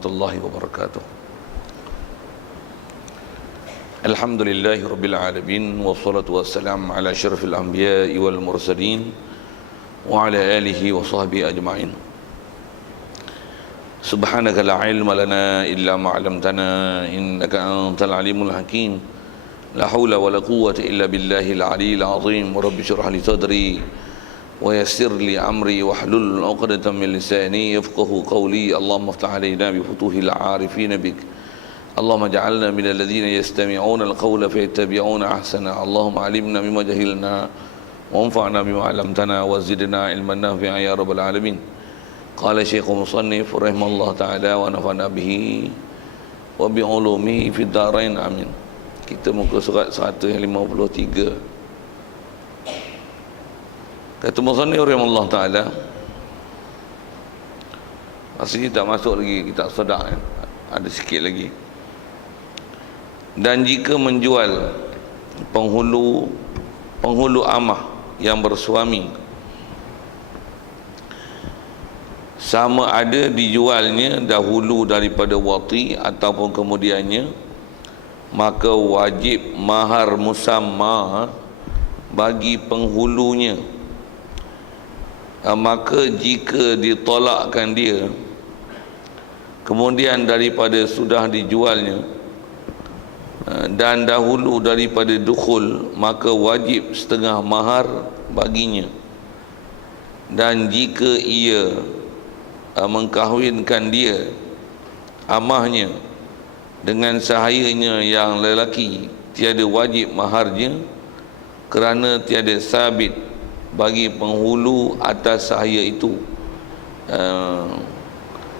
warahmatullahi wabarakatuh. Alhamdulillahi rabbil alamin, wassalatu wassalamu ala asyrafil anbiya'i wal mursalin wa ala alihi wa sahbihi ajma'in. Subhanaka la ilma lana illa ma 'allamtana innaka antal alimul hakim. La haula wa la quwwata illa billahil aliyyil azim. Rabbi shrah li sadri wa yassir li amri wahlul 'uqdatam min lisani yafqahu qawli. Allahumma iftah 'alaina bi futuhil 'arifin bik. Allahumma ja'alna minal ladzina yastami'una al-qawla fayattabi'una ahsana. Allahumma 'allimna mimma jahilna wanfa'na bima 'allamtana wa zidna 'ilman nafi'a ya rabbal alamin. Qala Syekhul Musannif rahimallahu ta'ala wa nafa'na bihi wa bi 'ulumihi fid dharain amin. Kita muka surat 153. Kata Musannif rahimahullah ta'ala, maksudnya tak masuk lagi kitab Sadak, ada sikit lagi. Dan jika menjual penghulu amah yang bersuami, sama ada dijualnya dahulu daripada wati ataupun kemudiannya, maka wajib mahar musamma bagi penghulunya. Maka jika ditolakkan dia kemudian daripada sudah dijualnya dan dahulu daripada dukhul, maka wajib setengah mahar baginya. Dan jika ia mengkahwinkan dia amahnya dengan sahayanya yang lelaki, tiada wajib maharnya, kerana tiada sabit bagi penghulu atas sahaya itu.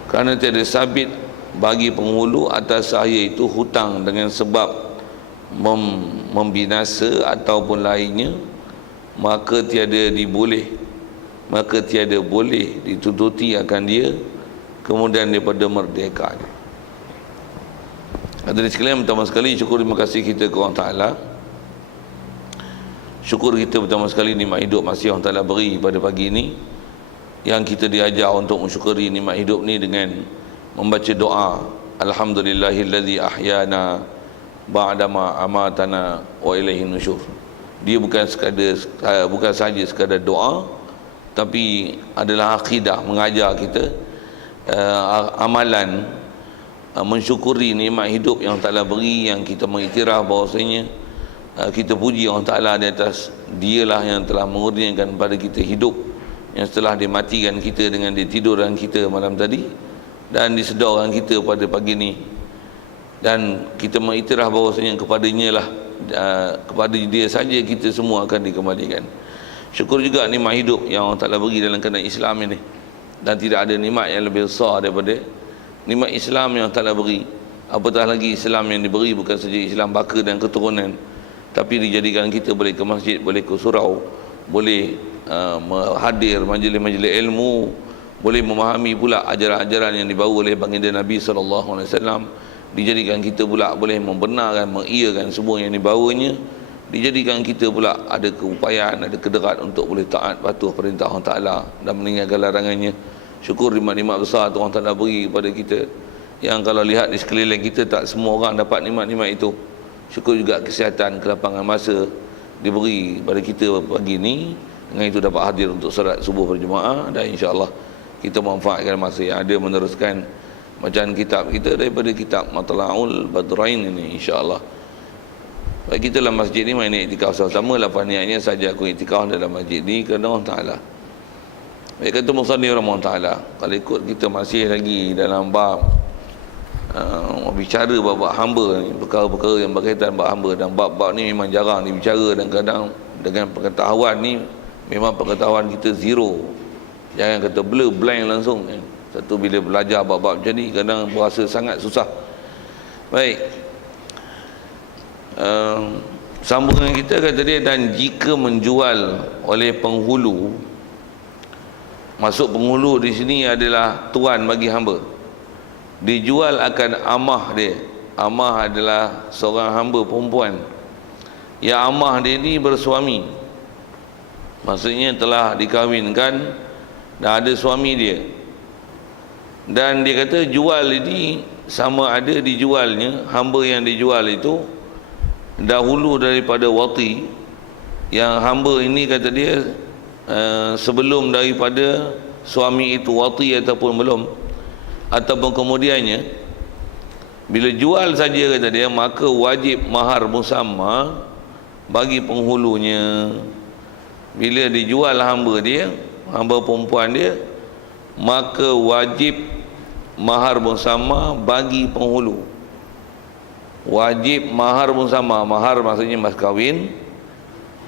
Kerana tiada sabit bagi penghulu atas sahaya itu hutang dengan sebab membinasa ataupun lainnya, maka tiada boleh ditututi akan dia kemudian daripada merdeka. Hadirin sekalian, pertama sekali syukur terima kasih kita kepada Allah Ta'ala. Syukur kita pertama sekali nikmat hidup masih Allah Ta'ala beri pada pagi ini, yang kita diajar untuk mensyukuri nikmat hidup ni dengan membaca doa alhamdulillahillazi ahyana ba'dama amatana wa ilaihin nusyur. Dia bukan saja sekadar doa, tapi adalah akidah, mengajar kita amalan mensyukuri nikmat hidup yang Allah Ta'ala beri, yang kita mengiktiraf bahawasanya kita puji Allah Ta'ala di atas dialah yang telah mengurniakan pada kita hidup, yang setelah dia matikan kita dengan dia tidurkan kita malam tadi dan disedarkan kita pada pagi ni, dan kita mengiktiraf bahawasanya kepadanya lah, kepada dia saja kita semua akan dikembalikan. Syukur juga nikmat hidup yang Allah Ta'ala beri dalam keadaan Islam ini, dan tidak ada nikmat yang lebih besar daripada nikmat Islam yang Allah Ta'ala beri. Apatah lagi Islam yang diberi bukan saja Islam baka dan keturunan, tapi dijadikan kita boleh ke masjid, boleh ke surau, boleh hadir majlis-majlis ilmu, boleh memahami pula ajaran-ajaran yang dibawa oleh baginda Nabi SAW. Dijadikan kita pula boleh membenarkan, mengiyakan semua yang dibawanya. Dijadikan kita pula ada keupayaan, ada kederat untuk boleh taat patuh perintah Allah Ta'ala dan meninggalkan larangannya. Syukur nikmat-nikmat besar Tuhan Ta'ala beri kepada kita, yang kalau lihat di sekeliling kita tak semua orang dapat nikmat-nikmat itu. Syukur juga kesihatan, kelapangan masa diberi pada kita pagi ini, dengan itu dapat hadir untuk solat subuh berjemaah, dan insya-Allah kita manfaatkan masa yang ada meneruskan bacaan kitab kita daripada kitab Matla'ul Badrain ini, insya-Allah. Baik, kita dalam masjid ni main iktikaf sama-sama. Lapan niatnya saja aku iktikaf dalam masjid ni kerana Allah Ta'ala. Baik, kata Musannif rahimahullah ta'ala, kalau ikut kita masih lagi dalam bab bicara bab hamba ni, perkara-perkara yang berkaitan bab hamba, dan bab-bab ni memang jarang dibicara, dan kadang dengan pengetahuan ni memang pengetahuan kita zero, jangan kata blank langsung kan. Satu bila belajar bab-bab macam ni kadang berasa sangat susah. Baik, sambungan kita kata dia, dan jika menjual oleh penghulu, masuk penghulu di sini adalah tuan bagi hamba, dijual akan amah dia. Amah adalah seorang hamba perempuan yang amah dia ni bersuami, maksudnya telah dikahwinkan dan ada suami dia. Dan dia kata jual ini sama ada dijualnya, hamba yang dijual itu dahulu daripada wati, yang hamba ini kata dia sebelum daripada suami itu wati ataupun belum, ataupun kemudiannya. Bila jual saja kata dia, maka wajib mahar musamma bagi penghulunya. Bila dijual hamba dia, hamba perempuan dia, maka wajib mahar musamma bagi penghulu. Wajib mahar musamma. Mahar maksudnya mas kahwin,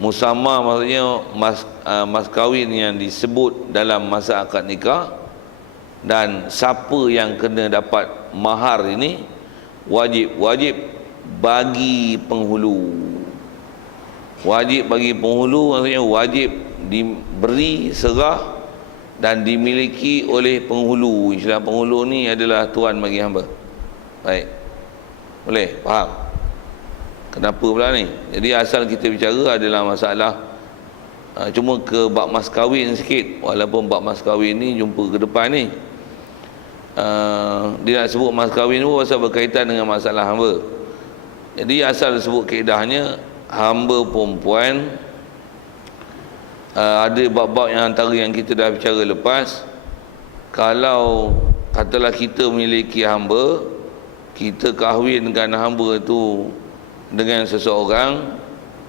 musamma maksudnya mas kahwin yang disebut dalam masa akad nikah. Dan siapa yang kena dapat mahar ini wajib bagi penghulu. Wajib bagi penghulu maksudnya wajib diberi, serah dan dimiliki oleh penghulu. Istilah penghulu ni adalah tuan bagi hamba. Baik, boleh faham kenapa pula ni? Jadi asal kita bicara adalah masalah cuma ke bab mas kahwin sikit, walaupun bab mas kahwin ni jumpa ke depan ni. Dia nak sebut mas kahwin pun pasal berkaitan dengan masalah hamba. Jadi asal sebut kaedahnya, hamba perempuan ada bab-bab yang antara yang kita dah bicara lepas. Kalau katalah kita memiliki hamba, kita kahwinkan hamba tu dengan seseorang,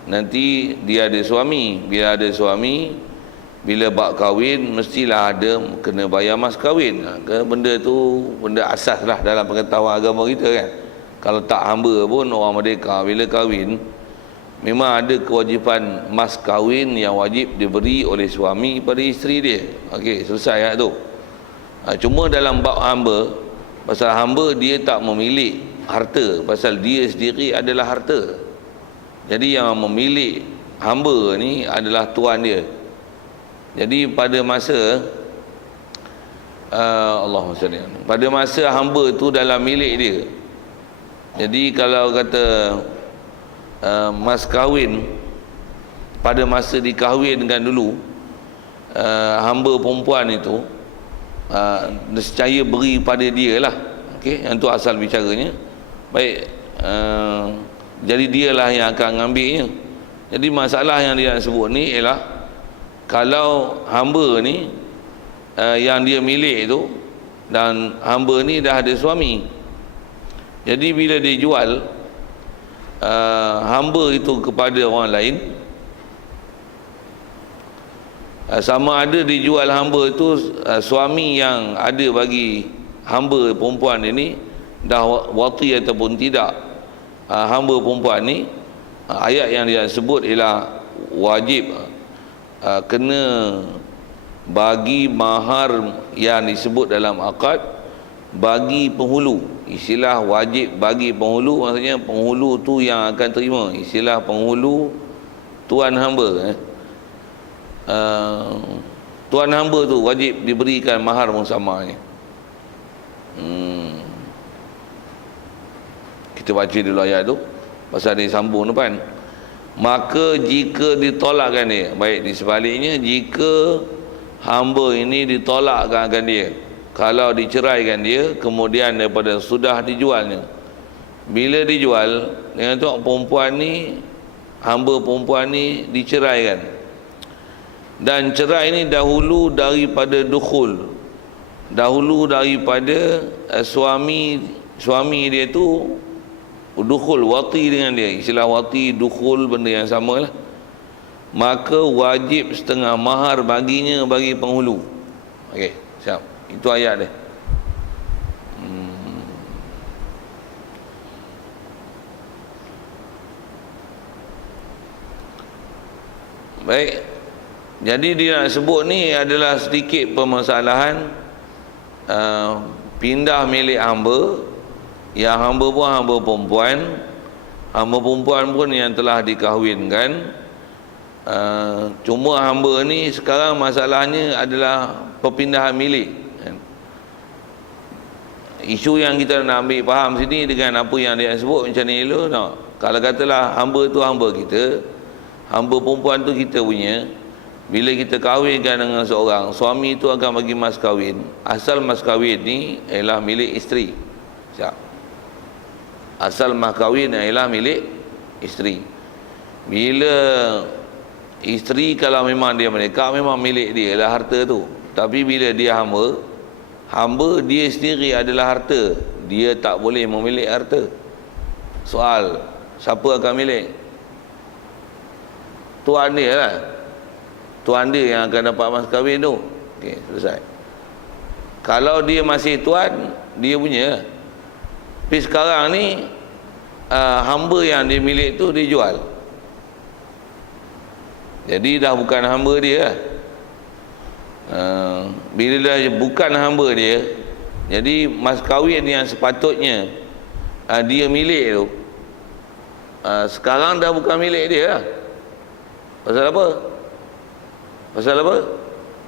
nanti dia ada suami. Bila ada suami, bila bak kahwin mestilah ada kena bayar mas kahwin. Benda tu benda asas lah dalam pengetahuan agama kita kan. Kalau tak hamba pun orang merdeka bila kahwin memang ada kewajipan mas kahwin yang wajib diberi oleh suami pada isteri dia. Okey, selesai ayat tu. Cuma dalam bab hamba, pasal hamba dia tak memilih harta, pasal dia sendiri adalah harta. Jadi yang memilih hamba ni adalah tuan dia. Jadi pada masa Allahumma salli, pada masa hamba tu dalam milik dia. Jadi kalau kata mas kahwin, pada masa dikahwinkan dulu, hamba perempuan itu nescaya beri pada dia lah. Okey, yang tu asal bicaranya. Baik, jadi dialah yang akan mengambilnya. Jadi masalah yang dia sebut ni ialah kalau hamba ni yang dia milik tu, dan hamba ni dah ada suami, jadi bila dia jual hamba itu kepada orang lain, sama ada dijual hamba itu suami yang ada bagi hamba perempuan ini dah wati ataupun tidak, hamba perempuan ni ayat yang dia sebut ialah wajib kena bagi mahar yang disebut dalam akad bagi penghulu. Istilah wajib bagi penghulu maksudnya penghulu tu yang akan terima. Istilah penghulu tuan hamba. Tuan hamba tu wajib diberikan mahar musamma ni. Kita baca dulu ayat tu pasal dia sambung depan. Maka jika ditolakkan dia, baik di sebaliknya, jika hamba ini ditolakkan dia, kalau diceraikan dia kemudian daripada sudah dijualnya, bila dijual dengan tu perempuan ni, hamba perempuan ni diceraikan, dan cerai ni dahulu daripada dukhul, dahulu daripada suami dia tu dukhul, wati dengan dia. Istilah wati, dukhul benda yang sama lah. Maka wajib setengah mahar baginya bagi penghulu. Okey, siap. Itu ayat dia. Baik. Jadi dia nak sebut ni adalah sedikit permasalahan pindah milik hamba. Yang hamba pun hamba perempuan. Hamba perempuan pun yang telah dikahwinkan. Cuma hamba ni sekarang masalahnya adalah perpindahan milik. Isu yang kita nak ambil faham sini dengan apa yang dia sebut macam ni dulu. Kalau katalah hamba tu hamba kita, hamba perempuan tu kita punya, bila kita kahwinkan dengan seorang, suami itu akan bagi mas kahwin. Asal mas kahwin ni ialah milik isteri. Siap. Asal mas kahwin ialah milik isteri. Bila isteri, kalau memang dia menikah, memang milik dia lah harta tu. Tapi bila dia hamba, hamba dia sendiri adalah harta, dia tak boleh memiliki harta. Soal, siapa akan milik? Tuan dia lah. Tuan dia yang akan dapat mas kahwin tu. Okey, selesai. Kalau dia masih tuan, dia punya. Tapi sekarang ni hamba yang dia milik tu dia jual. Jadi dah bukan hamba dia lah. Bila dah bukan hamba dia, jadi mas kahwin yang sepatutnya dia milik tu, sekarang dah bukan milik dia lah. Pasal apa? Pasal apa?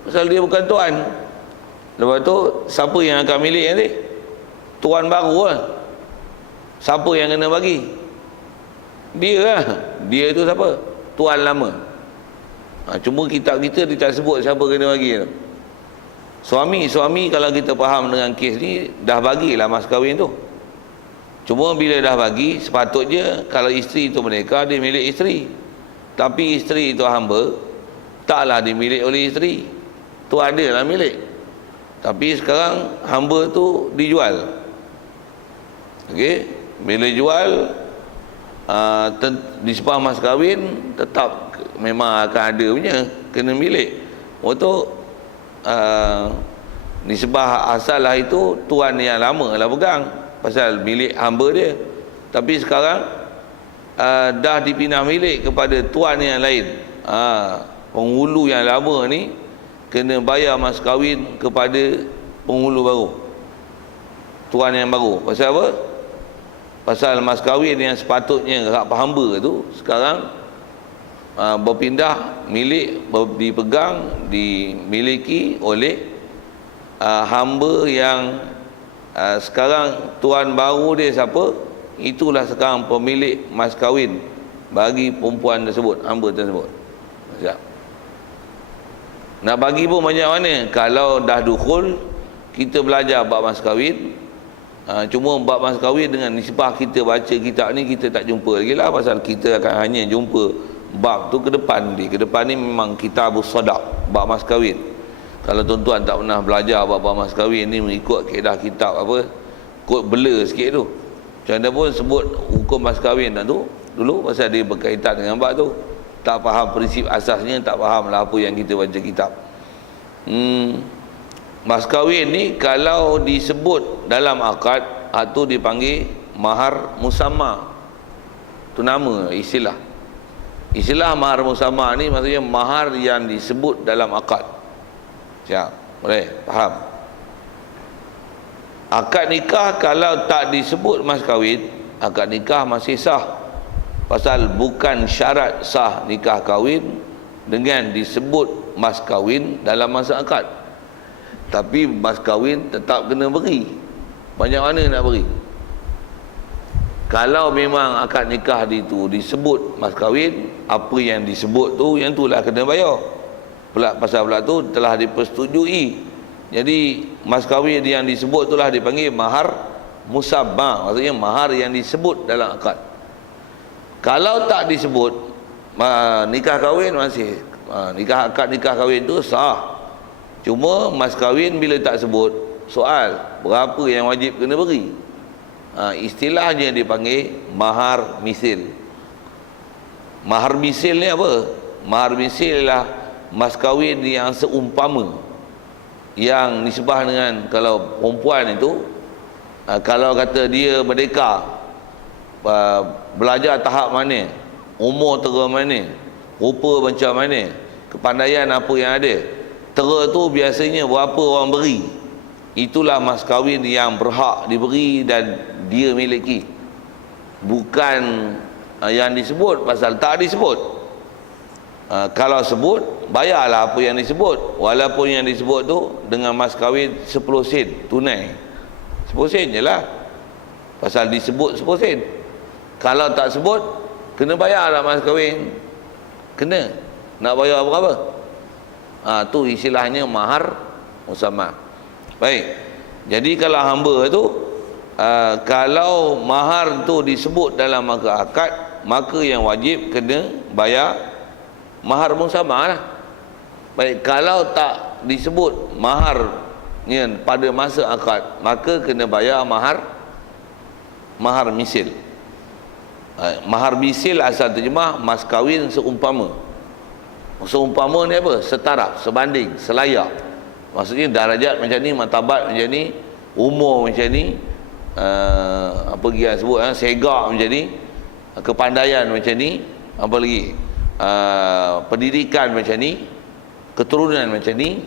Pasal dia bukan tuan. Lepas tu siapa yang akan milik nanti? Tuan baru lah. Siapa yang kena bagi? Dia lah. Dia tu siapa? Tuan lama. Cuma kitab kita dia tak sebut siapa kena bagi tu. Suami kalau kita faham dengan kes ni, dah bagilah mas kahwin tu. Cuma bila dah bagi, sepatutnya kalau isteri tu menikah, dia milik isteri. Tapi isteri tu hamba, taklah dimiliki oleh isteri. Tu adalah milik. Tapi sekarang hamba tu dijual. Okey, bila jual, nisbah mas kahwin tetap memang akan ada punya, kena milik. Waktu nisbah asal lah itu tuan yang lama lah pegang, pasal milik hamba dia. Tapi sekarang dah dipindah milik kepada tuan yang lain. Penghulu yang lama ni kena bayar mas kahwin kepada penghulu baru, tuan yang baru. Pasal apa? Pasal mas kahwin yang sepatutnya hak hamba tu sekarang berpindah milik, dipegang, dimiliki oleh hamba yang sekarang tuan baru dia siapa, itulah sekarang pemilik mas kahwin bagi perempuan tersebut, hamba tersebut. Siap. Nak bagi pun banyak mana. Kalau dah dukul, kita belajar bab mas kahwin. Cuma bab mas kahwin dengan nisbah kita baca kitab ni, kita tak jumpa lagi lah. Pasal kita akan hanya jumpa bab tu ke depan ni. Ke depan ni memang kitabus sadaq, bab mas kahwin. Kalau tuan-tuan tak pernah belajar bab mas kahwin ni, mengikut kaedah kitab apa, kod blur sikit tu. Macam mana pun sebut hukum mas kahwin tu dulu, pasal dia berkaitan dengan bab tu. Tak faham prinsip asasnya, tak faham lah apa yang kita baca kitab. Mas kahwin ni kalau disebut dalam akad, itu dipanggil mahar musamma. Itu nama, istilah. Istilah mahar musamma ni maksudnya mahar yang disebut dalam akad. Siap? Boleh? Faham? Akad nikah kalau tak disebut mas kahwin, akad nikah masih sah. Pasal bukan syarat sah nikah kahwin dengan disebut mas kahwin dalam masa akad. Tapi mas kahwin tetap kena beri. Banyak mana nak beri? Kalau memang akad nikah itu disebut mas kahwin, apa yang disebut tu, yang itulah kena bayar. Pasal pula tu telah dipersetujui. Jadi mas kahwin yang disebut itulah dipanggil mahar musamma, maksudnya mahar yang disebut dalam akad. Kalau tak disebut, nikah kahwin masih akad nikah kahwin tu sah. Cuma mas kahwin bila tak sebut, soal berapa yang wajib kena beri. Istilahnya dipanggil mahar misil. Mahar misil ni apa? Mahar misil ialah mas kahwin yang seumpama, yang nisbah dengan, kalau perempuan itu, kalau kata dia merdeka, belajar tahap mana, umur tera mana, rupa macam mana, kepandaian apa yang ada, tera tu biasanya berapa orang beri, itulah mas kahwin yang berhak diberi dan dia miliki. Bukan yang disebut, pasal tak disebut. Kalau sebut, bayarlah apa yang disebut, walaupun yang disebut tu dengan mas kahwin 10 sen tunai, 10 sen je lah, pasal disebut 10 sen. Kalau tak sebut, kena bayar lah mas kahwin. Kena. Nak bayar berapa? Tu istilahnya mahar musamma. Baik. Jadi kalau hamba tu kalau mahar tu disebut dalam akad, maka yang wajib kena bayar mahar musamma lah. Baik, kalau tak disebut maharnya pada masa akad, maka kena bayar mahar misil. Mahar misil asal terjemah mas kahwin seumpama. Seumpama ni apa? Setara, sebanding, selayak. Maksudnya darajat macam ni, martabat macam ni, umur macam ni, apa lagi yang sebut, segak macam ni, kepandaian macam ni, apa lagi, pendidikan macam ni, keturunan macam ni,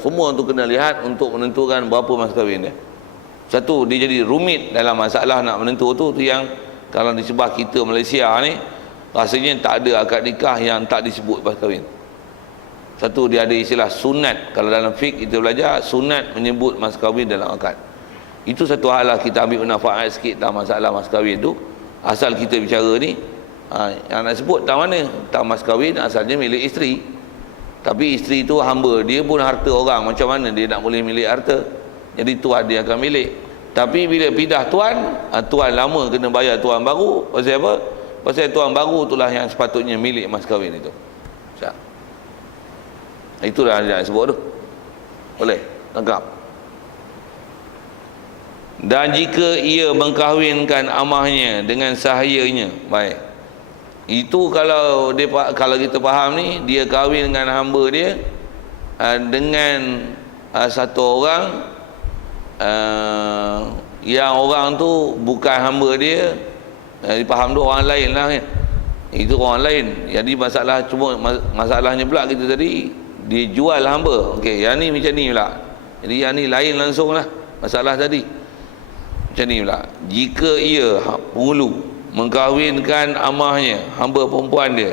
semua tu kena lihat untuk menentukan berapa mas kahwin dia. Satu, dia jadi rumit dalam masalah nak menentu tu yang kalau di sebelah kita Malaysia ni rasanya tak ada akad nikah yang tak disebut mas kahwin. Satu, dia ada istilah sunat. Kalau dalam fiqh kita belajar, sunat menyebut mas kahwin dalam akad. Itu satu hal lah, kita ambil manfaat sikit dalam masalah mas kahwin tu. Asal kita bicara ni, yang nak sebut tak mana, tak mas kahwin asalnya milik isteri. Tapi isteri tu hamba, dia pun harta orang, macam mana dia nak boleh milik harta? Jadi tuan dia akan milik. Tapi bila pindah tuan, tuan lama kena bayar tuan baru. Pasal apa? Pasal tuan baru itulah yang sepatutnya milik mas kahwin itu. Siap. Itulah yang nak sebut tu. Boleh? Lengkap. Dan jika ia mengkahwinkan amahnya dengan sahayanya, baik. Itu kalau kita faham ni, dia kahwin dengan hamba dia dengan satu orang yang orang tu bukan hamba dia, dipaham tu orang lain lah kan. Itu orang lain. Jadi masalahnya pula kita tadi, dia jual hamba. Okey, yang ni macam ni pula. Jadi yang ni lain langsung lah masalah tadi. Macam ni pula, jika ia penghulu mengkahwinkan amahnya, hamba perempuan dia,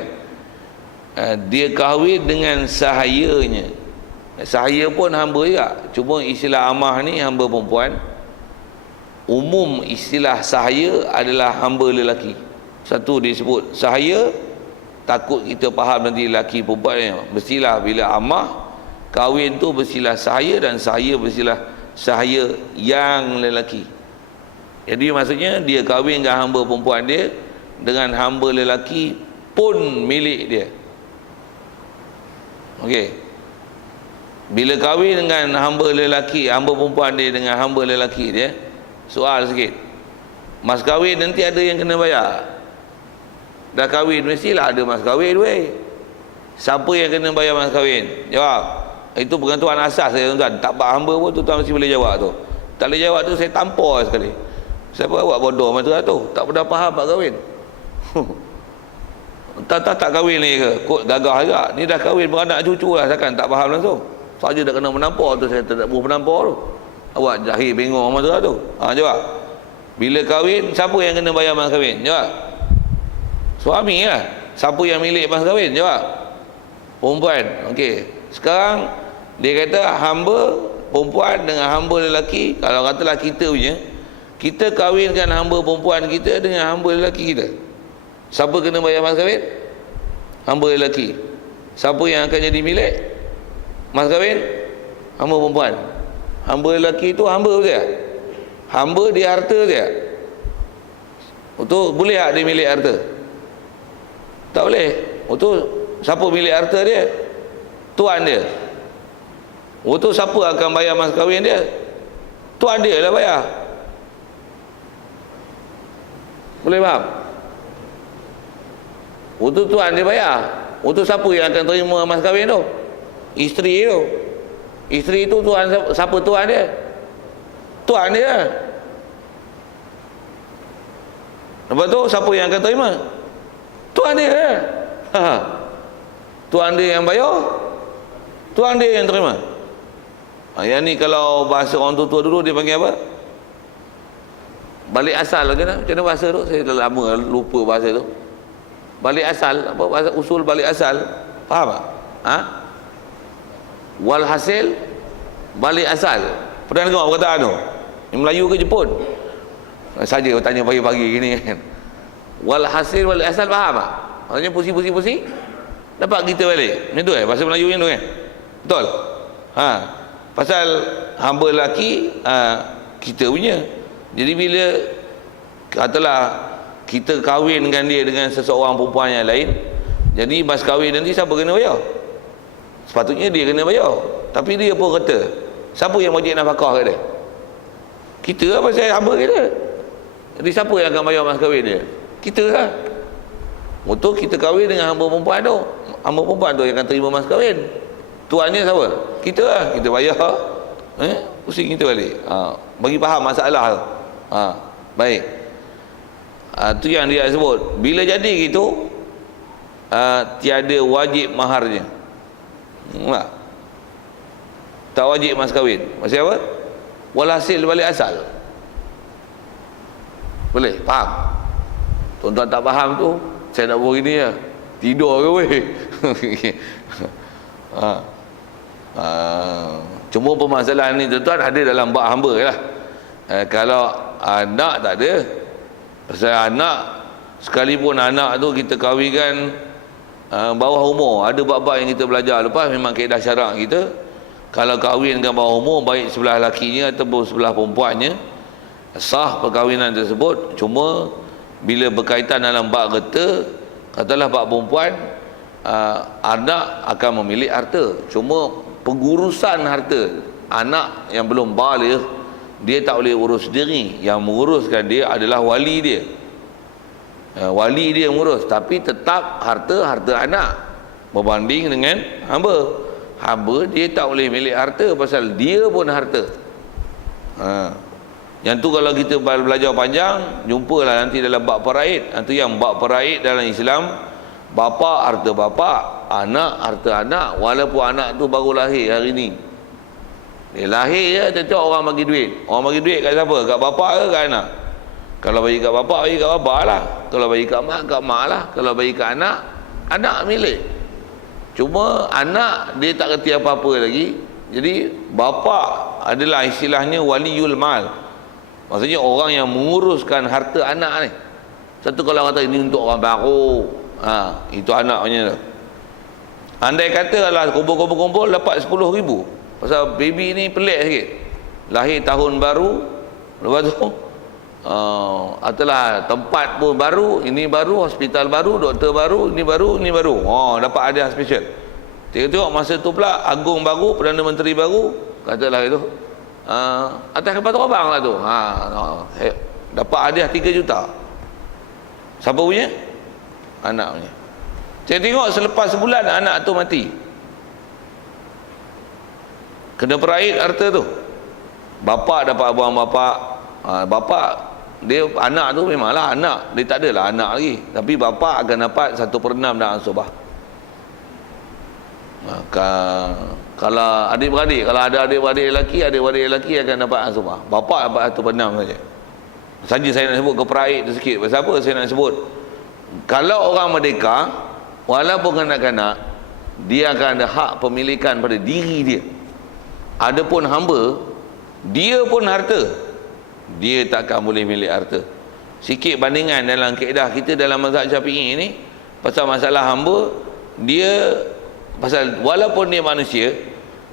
dia kahwin dengan sahayanya. Sahaya pun hamba juga, cuma istilah amah ni hamba perempuan. Umum istilah sahaya adalah hamba lelaki. Satu disebut sahaya, takut kita faham nanti lelaki perempuan ni. Mestilah bila amah kahwin tu bersilah sahaya, dan sahaya bersilah sahaya yang lelaki. Jadi maksudnya dia kahwin dengan hamba perempuan dia dengan hamba lelaki pun milik dia. Okey. Bila kahwin dengan hamba lelaki, hamba perempuan dia dengan hamba lelaki dia, soal sikit. Mas kahwin nanti ada yang kena bayar. Dah kahwin mestilah ada mas kahwin weh. Siapa yang kena bayar mas kahwin? Jawab. Itu penentuan asas saya tuan. Tak bak hamba pun tuan mesti boleh jawab tu. Tak boleh jawab tu saya tampar sekali. Siapa buat bodoh macam tu? Tak pernah faham bak kahwin. Tak kahwin lagi ke? Kod gagah juga. Ni dah kahwin beranak cucu lah, takkan tak faham langsung. Saja dah kena menampar tu, saya tak boleh menampar tu. Awak jahil bengong macam tu. Jawab. Bila kahwin, siapa yang kena bayar mas kahwin? Jawab. Suami lah. Siapa yang milik mas kahwin? Jawab. Perempuan. Okey. Sekarang dia kata hamba perempuan dengan hamba lelaki. Kalau katalah kita punya, kita kahwinkan hamba perempuan kita dengan hamba lelaki kita. Siapa kena bayar mas kahwin? Hamba lelaki. Siapa yang akan jadi milik mas kahwin? Hamba perempuan. Hamba lelaki itu hamba dia. Hamba dia harta dia. Itu boleh tak dia milik harta? Tak boleh. Itu siapa milik harta dia? Tuan dia. Itu siapa akan bayar mas kahwin dia? Tuan dia lah bayar. Boleh faham? Itu tuan dia bayar. Itu siapa yang akan terima mas kahwin tu? Isteri tu. Isteri tu tuan, siapa tuan dia? Tuan dia. Lepas tu siapa yang akan terima? Tuan dia. Tuan dia yang bayar, tuan dia yang terima. Yang ni kalau bahasa orang tua dulu dia panggil apa? Balik asal ke nak? Macam mana bahasa tu? Saya dah lama lupa bahasa tu. Balik asal, apa bahasa usul balik asal? Faham tak? Walhasil balik asal. Pernah dengar perkataan tu? Ini Melayu ke Jepun? Saja tanya pagi-pagi gini kan. Walhasil balik asal, faham tak? Maksudnya pusi dapat kita balik. Macam tu bahasa Melayu yang tu kan. Betul? Pasal hamba lelaki kita punya. Jadi bila katalah kita kahwinkan dia dengan seseorang perempuan yang lain, jadi mas kahwin nanti siapa kena bayar? Sepatutnya dia kena bayar. Tapi dia pun kata, siapa yang wajib nafkah kat dia? Kita lah, pasal hamba kita. Jadi siapa yang akan bayar mas kahwin dia? Kita lah. Untuk kita kahwin dengan hamba perempuan tu, hamba perempuan tu yang akan terima mas kahwin. Tuannya siapa? Kita lah. Kita bayar, pusing kita balik. Bagi faham masalah tu. Baik. Tu yang dia sebut. Bila jadi gitu, tiada wajib maharnya. Tak wajib mas kahwin. Maksud apa? Walhasil balik asal. Boleh? Faham? Tuan-tuan tak faham tu, saya nak buat gini lah. Tidur ke weh? Cuma permasalahan ni tuan-tuan ada dalam bab hamba lah. Kalau anak tak ada. Pasal anak, sekalipun anak tu kita kahwinkan bawah umur, ada bab-bab yang kita belajar lepas, memang kaedah syarak kita, kalau kahwinkan bawah umur, baik sebelah lakinya ataupun sebelah perempuannya, sah perkahwinan tersebut. Cuma bila berkaitan dalam bab harta, katalah bab perempuan, anak akan memilih harta. Cuma pengurusan harta anak yang belum baligh, dia tak boleh urus sendiri. Yang menguruskan dia adalah wali dia. Wali dia mengurus, tapi tetap harta anak berbanding dengan hamba. Hamba dia tak boleh milik harta pasal dia pun harta. Yang tu kalau kita belajar panjang, jumpalah nanti dalam bab faraid. Nanti yang bab faraid dalam Islam, bapa harta bapa, anak harta anak, walaupun anak tu baru lahir hari ni. Dia lahir je, tentu orang bagi duit. Orang bagi duit kat siapa? Kat bapa ke kat anak? Kalau bagi kat bapa, bagi kat bapa lah. Kalau bagi kat mak lah. Kalau bagi kat anak, anak milik. Cuma anak dia tak kerti apa-apa lagi. Jadi bapa adalah istilahnya waliul mal. Maksudnya orang yang menguruskan harta anak ni. Satu kalau kata ini untuk orang baru, itu anak punya tu. Andai kata lah kumpul-kumpul dapat 10,000. Pasal baby ni pelik sikit. Lahir tahun baru, lepas tu adalah tempat pun baru, ini baru, hospital baru, doktor baru, ini baru, ini baru. Dapat hadiah special. Tengok masa tu pula agung baru, Perdana Menteri baru, katalah itu atas kapal terbang lah tu. Dapat hadiah 3 juta. Siapa punya? Anak punya. Saya tengok selepas sebulan anak tu mati. Kena peraid harta tu. Bapa dapat abang bapa. Bapa dia anak tu memanglah anak, dia tak adalah anak lagi, tapi bapa akan dapat 1/6 dan ansubah. Maka kalau adik-beradik, kalau ada adik-beradik lelaki akan dapat ansubah. Bapa dapat 1/6 saja. Saja saya nak sebut keperaid tu sikit. Pasal apa saya nak sebut? Kalau orang merdeka, walaupun kanak-kanak, dia akan ada hak pemilikan pada diri dia. Adapun hamba, dia pun harta, dia takkan boleh milik harta. Sikit bandingan dalam kaedah kita dalam mazhab Syafi'i ni, pasal masalah hamba, dia pasal walaupun dia manusia,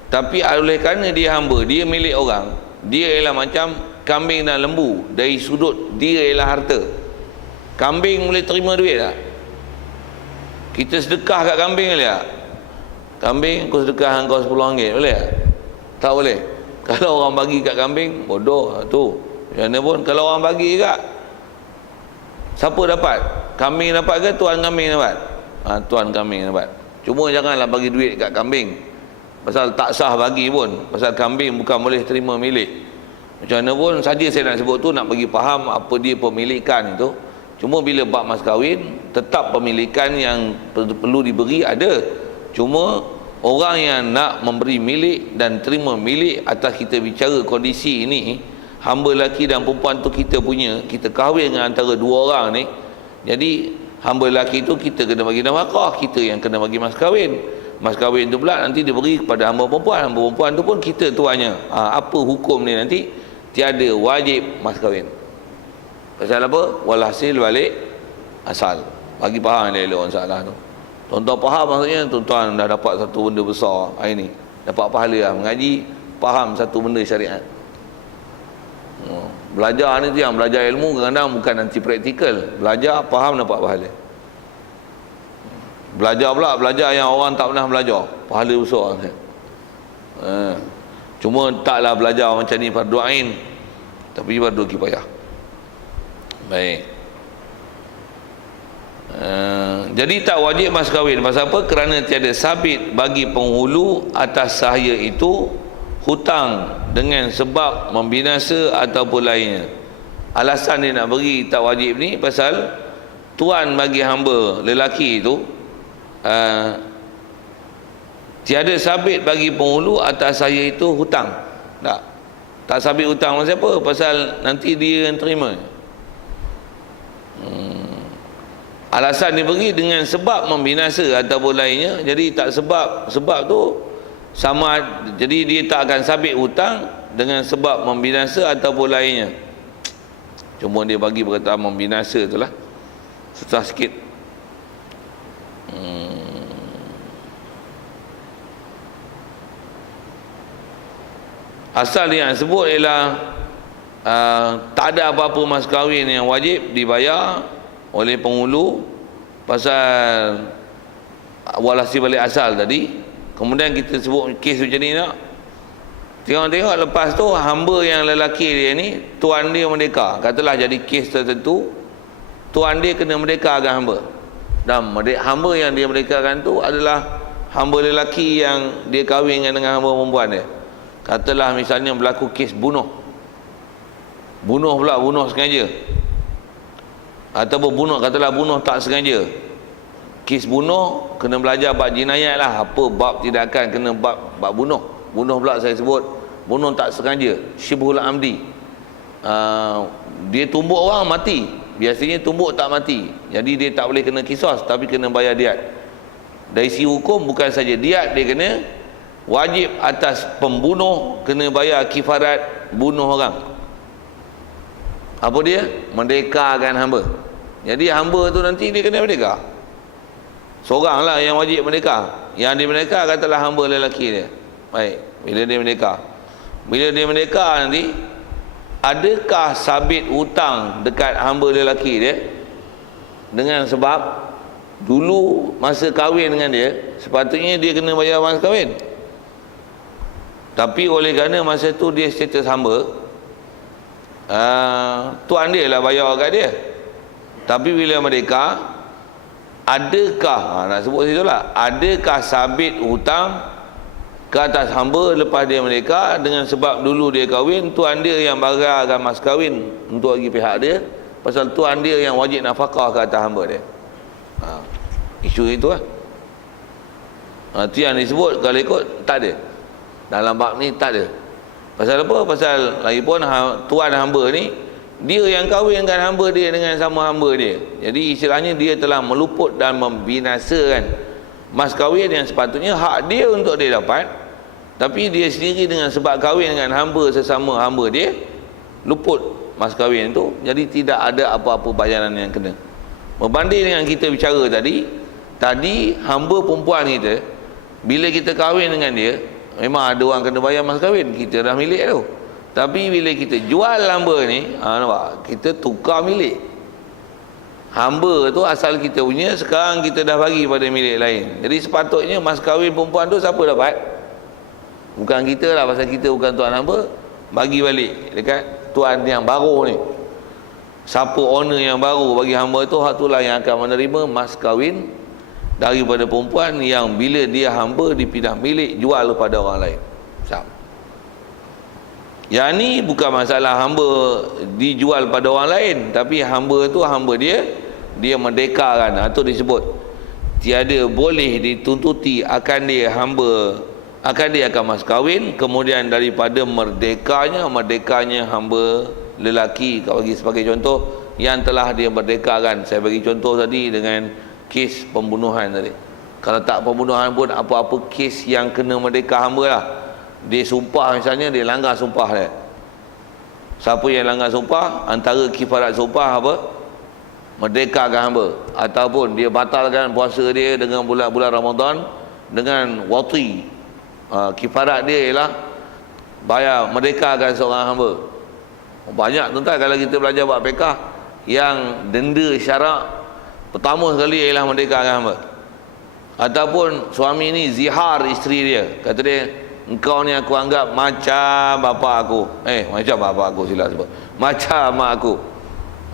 tapi oleh kerana dia hamba, dia milik orang, dia ialah macam kambing dan lembu. Dari sudut dia ialah harta. Kambing boleh terima duit tak? Kita sedekah kat kambing boleh tak? Kambing aku sedekah engkau RM10 boleh tak? Tak boleh. Kalau orang bagi kat kambing, bodoh tu. Macam mana pun kalau orang bagi juga, siapa dapat? Kambing dapat ke tuan kambing dapat? Tuan kambing dapat. Cuma janganlah bagi duit kat kambing. Pasal tak sah bagi pun. Pasal kambing bukan boleh terima milik. Macam mana pun saja saya nak sebut tu, nak bagi faham apa dia pemilikan itu. Cuma bila bab mas kahwin, tetap pemilikan yang perlu diberi ada. Cuma orang yang nak memberi milik dan terima milik atas kita bicara kondisi ini, hamba lelaki dan perempuan tu kita punya, kita kahwin dengan antara dua orang ni. Jadi hamba lelaki tu kita kena bagi nafkah, kita yang kena bagi mas kahwin. Mas kahwin tu pula nanti diberi kepada hamba perempuan. Hamba perempuan tu pun kita tuannya. Apa hukum ni nanti? Tiada wajib mas kahwin. Pasal apa? Walhasil balik asal. Bagi faham elok-elok masalah tu. Tuan-tuan faham maksudnya, tuan-tuan dah dapat satu benda besar hari ni. dapat pahala lah. Mengaji, faham satu benda syariat. Belajar ni tu yang belajar ilmu kadang-kadang bukan nanti praktikal. Belajar, faham, dapat pahala. Belajar pula, belajar yang orang tak pernah belajar, pahala besar. Cuma taklah belajar macam ni fardu ain, tapi fardu kifayah. Baik. Jadi tak wajib mas kahwin. Pasal apa? Kerana tiada sabit bagi penghulu atas sahaya itu hutang dengan sebab membinasa ataupun lainnya. Alasan dia nak beri tak wajib ni pasal tuan bagi hamba lelaki itu tiada sabit bagi penghulu atas saya itu hutang. Tak sabit hutang pasal apa? Pasal nanti dia yang terima. Alasan diberi dengan sebab membinasa ataupun lainnya. Jadi tak sebab tu sama, jadi dia tak akan sabit hutang dengan sebab membinasa ataupun lainnya. Cuma dia bagi perkataan membinasa itulah susah sikit. Asal yang sebut ialah tak ada apa-apa mas kahwin yang wajib dibayar oleh penghulu pasal walasi balik asal tadi. Kemudian kita sebut kes macam ni nak tengok lepas tu hamba yang lelaki dia ni tuan dia merdeka, katalah jadi kes tertentu tuan dia kena merdekakan hamba, dan hamba yang dia merdekakan tu adalah hamba lelaki yang dia kahwin dengan hamba perempuan dia. Katalah misalnya berlaku kes bunuh sengaja, ataupun katalah bunuh tak sengaja. Kes bunuh kena belajar bab jinayat lah, apa bab tindakan kena bab bunuh pula saya sebut bunuh tak sengaja, syibhul amdi. Dia tumbuk orang mati, biasanya tumbuk tak mati, jadi dia tak boleh kena kisos tapi kena bayar diat. Dari segi hukum bukan saja diat dia kena, wajib atas pembunuh kena bayar kifarat bunuh orang. Apa dia? Merdekakan hamba. Jadi hamba tu nanti dia kena merdeka. Seorang lah yang wajib merdeka. Yang dia merdeka katalah hamba lelaki dia. Baik, bila dia merdeka nanti, adakah sabit hutang dekat hamba lelaki dia dengan sebab dulu masa kahwin dengan dia sepatutnya dia kena bayar mas kahwin, tapi oleh kerana masa tu dia status hamba, tuan dia lah bayar kat dia. Tapi bila merdeka, adakah nak sebut situ lah, adakah sabit hutang ke atas hamba lepas dia merdeka dengan sebab dulu dia kahwin, tuan dia yang bayarkan mas kahwin untuk bagi pihak dia, pasal tuan dia yang wajib nafkah ke atas hamba dia. Isu itu lah. Itu yang disebut, kalau ikut tak ada dalam bab ni, tak ada. Pasal apa? Pasal lagipun tuan hamba ni dia yang kahwinkan hamba dia dengan sama hamba dia. Jadi istilahnya dia telah meluput dan membinasakan mas kahwin yang sepatutnya hak dia untuk dia dapat, tapi dia sendiri dengan sebab kahwin dengan hamba sesama hamba dia, luput mas kahwin tu. Jadi tidak ada apa-apa bayaran yang kena. Berbanding dengan kita bicara tadi hamba perempuan kita, bila kita kahwin dengan dia, memang ada orang kena bayar mas kahwin, kita dah milik tu. Tapi bila kita jual hamba ni, nampak, kita tukar milik. Hamba tu asal kita punya, sekarang kita dah bagi pada milik lain. Jadi sepatutnya mas kahwin perempuan tu siapa dapat? Bukan kita lah, pasal kita bukan tuan hamba. Bagi balik dekat tuan yang baru ni. Siapa owner yang baru bagi hamba tu, hak itulah yang akan menerima mas kahwin daripada perempuan yang bila dia hamba dipindah milik, jual kepada orang lain. Siap. Yang ni bukan masalah hamba dijual pada orang lain, tapi hamba tu hamba dia merdekakan. Itu disebut tiada boleh dituntuti akan dia hamba, akan dia akan mas kahwin, kemudian daripada merdekanya hamba lelaki. Kau bagi sebagai contoh yang telah dia merdekakan. Saya bagi contoh tadi dengan kes pembunuhan tadi. Kalau tak pembunuhan pun apa-apa kes yang kena merdeka hamba lah. Dia sumpah misalnya, dia langgar sumpah dia. Siapa yang langgar sumpah, antara kifarat sumpah apa? Merdekakan hamba, ataupun dia batalkan puasa dia dengan bulan-bulan Ramadan dengan wati. Kifarat dia ialah bayar merdekakan seorang hamba. Banyak tuan-tuan kalau kita belajar buat fiqh, yang denda syarak pertama sekali ialah merdekakan hamba. Ataupun suami ni zihar isteri dia, kata dia, engkau ni aku anggap macam bapa aku. Macam bapa aku, silap sebut, macam mak aku.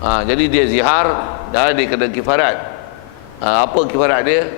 Jadi dia zihar, dah dia kena kifarat. Apa kifarat dia?